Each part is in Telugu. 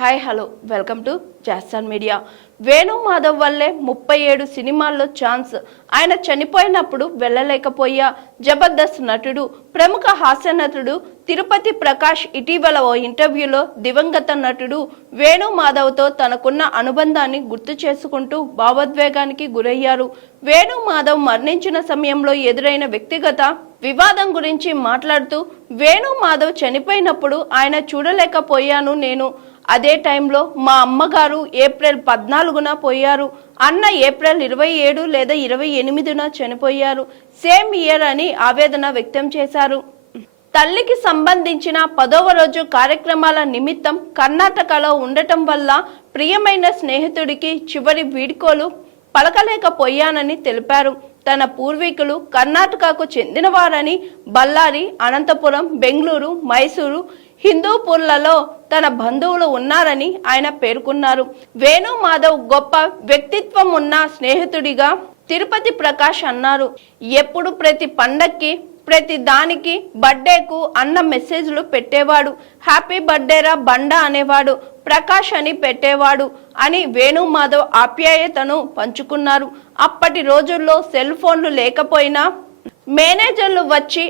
హాయ్ హలో వెల్కమ్ టు జాస్టాన్ మీడియా. వేణు మాధవ్ వల్లే 37 సినిమాల్లో ఛాన్స్. ఆయన చనిపోయినప్పుడు వెళ్ళలేకపోయా. జబర్దస్త్ నటుడు, ప్రముఖ హాస్య నటుడు తిరుపతి ప్రకాష్ ఇటీవల ఓ ఇంటర్వ్యూలో దివంగత నటుడు వేణు మాధవ్తో తనకున్న అనుబంధాన్ని గుర్తు చేసుకుంటూ భావోద్వేగానికి గురయ్యారు. వేణు మాధవ్ మరణించిన సమయంలో ఎదురైన వ్యక్తిగత వివాదం గురించి మాట్లాడుతూ, వేణు మాధవ్ చనిపోయినప్పుడు ఆయన చూడలేకపోయాను నేను. అదే టైంలో మా అమ్మగారు ఏప్రిల్ 14న పోయారు. అన్న ఏప్రిల్ 27 లేదా 28న చనిపోయారు. సేమ్ ఇయర్ అని ఆవేదన వ్యక్తం చేశారు. తల్లికి సంబంధించిన 10వ రోజు కార్యక్రమాల నిమిత్తం కర్ణాటకలో ఉండటం వల్ల ప్రియమైన స్నేహితుడికి చివరి వీడ్కోలు పలకలేకపోయానని తెలిపారు. తన పూర్వీకులు కర్ణాటకకు చెందినవారని, బళ్ళారి, అనంతపురం, బెంగళూరు, మైసూరు, హిందూపూర్లలో తన బంధువులు ఉన్నారని ఆయన పేర్కొన్నారు. వేణు మాధవ్ గొప్ప వ్యక్తిత్వం ఉన్న స్నేహితుడిగా తిరుపతి ప్రకాష్ అన్నారు. ఎప్పుడు ప్రతి పండక్కి, ప్రతి దానికి, బర్త్డేకు అన్న మెసేజ్లు పెట్టేవాడు. హ్యాపీ బర్త్డేరా బండ అనేవాడు. ప్రకాష్ అని పెట్టేవాడు అని వేణు మాధవ్ ఆప్యాయతను పంచుకున్నారు. అప్పటి రోజుల్లో సెల్ ఫోన్లు లేకపోయినా మేనేజర్లు వచ్చి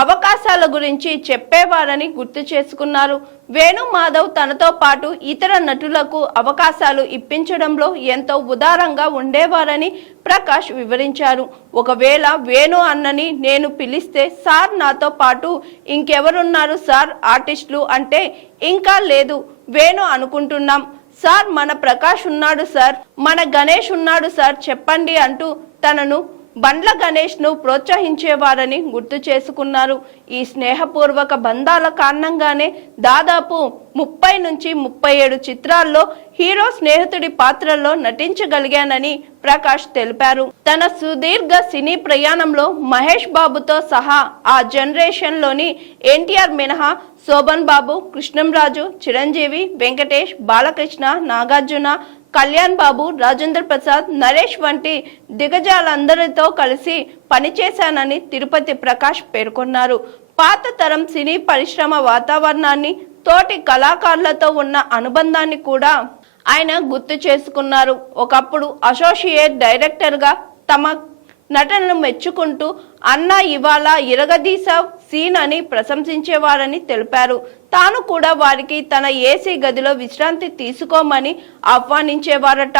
అవకాశాల గురించి చెప్పేవారని గుర్తు చేసుకున్నారు. వేణు మాధవ్ తనతో పాటు ఇతర నటులకు అవకాశాలు ఇప్పించడంలో ఎంతో ఉదారంగా ఉండేవారని ప్రకాష్ వివరించారు. ఒకవేళ వేణు అన్నని నేను పిలిస్తే, సార్ నాతో పాటు ఇంకెవరున్నారు సార్ ఆర్టిస్టులు అంటే, ఇంకా లేదు వేణు అనుకుంటున్నాం సార్, మన ప్రకాష్ ఉన్నాడు సార్, మన గణేష్ ఉన్నాడు సార్, చెప్పండి అంటూ తనను బండ్ల గణేష్ ను ప్రోత్సహించేవారని గుర్తు చేసుకున్నారు. ఈ స్నేహపూర్వక బంధాల కారణంగానే దాదాపు 30 నుంచి 37 చిత్రాల్లో హీరో స్నేహితుడి పాత్రల్లో నటించగలిగానని ప్రకాష్ తెలిపారు. తన సుదీర్ఘ సినీ ప్రయాణంలో మహేష్ బాబుతో సహా ఆ జనరేషన్ లోని ఎన్టీఆర్ మినహా శోభన్ బాబు, కృష్ణంరాజు, చిరంజీవి, వెంకటేష్, బాలకృష్ణ, నాగార్జున, కళ్యాణ్ బాబు, రాజేంద్ర ప్రసాద్, నరేష్ వంటి దిగ్గజాలందరితో కలిసి పనిచేశానని తిరుపతి ప్రకాష్ పేర్కొన్నారు. పాత తరం సినీ పరిశ్రమ వాతావరణాన్ని, తోటి కళాకారులతో ఉన్న అనుబంధాన్ని కూడా ఆయన గుర్తు చేసుకున్నారు. ఒకప్పుడు అసోసియేట్ డైరెక్టర్గా తమ నటనను మెచ్చుకుంటూ అన్న ఇవాళ ఇరగదీసా సీన్ అని ప్రశంసించేవారని తెలిపారు. తాను కూడా వారికి తన ఏసీ గదిలో విశ్రాంతి తీసుకోమని ఆహ్వానించేవారట.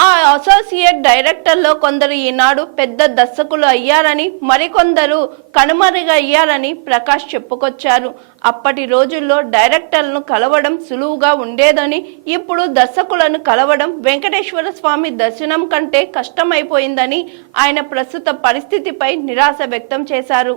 ఆ అసోసియేట్ డైరెక్టర్లో కొందరు ఈనాడు పెద్ద దర్శకులు అయ్యారని, మరికొందరు కనుమరుగయ్యారని ప్రకాష్ చెప్పుకొచ్చారు. అప్పటి రోజుల్లో డైరెక్టర్లను కలవడం సులువుగా ఉండేదని, ఇప్పుడు దర్శకులను కలవడం వెంకటేశ్వర స్వామి దర్శనం కంటే కష్టమైపోయిందని ఆయన ప్రస్తుత పరిస్థితిపై నిరాశ వ్యక్తం చేశారు.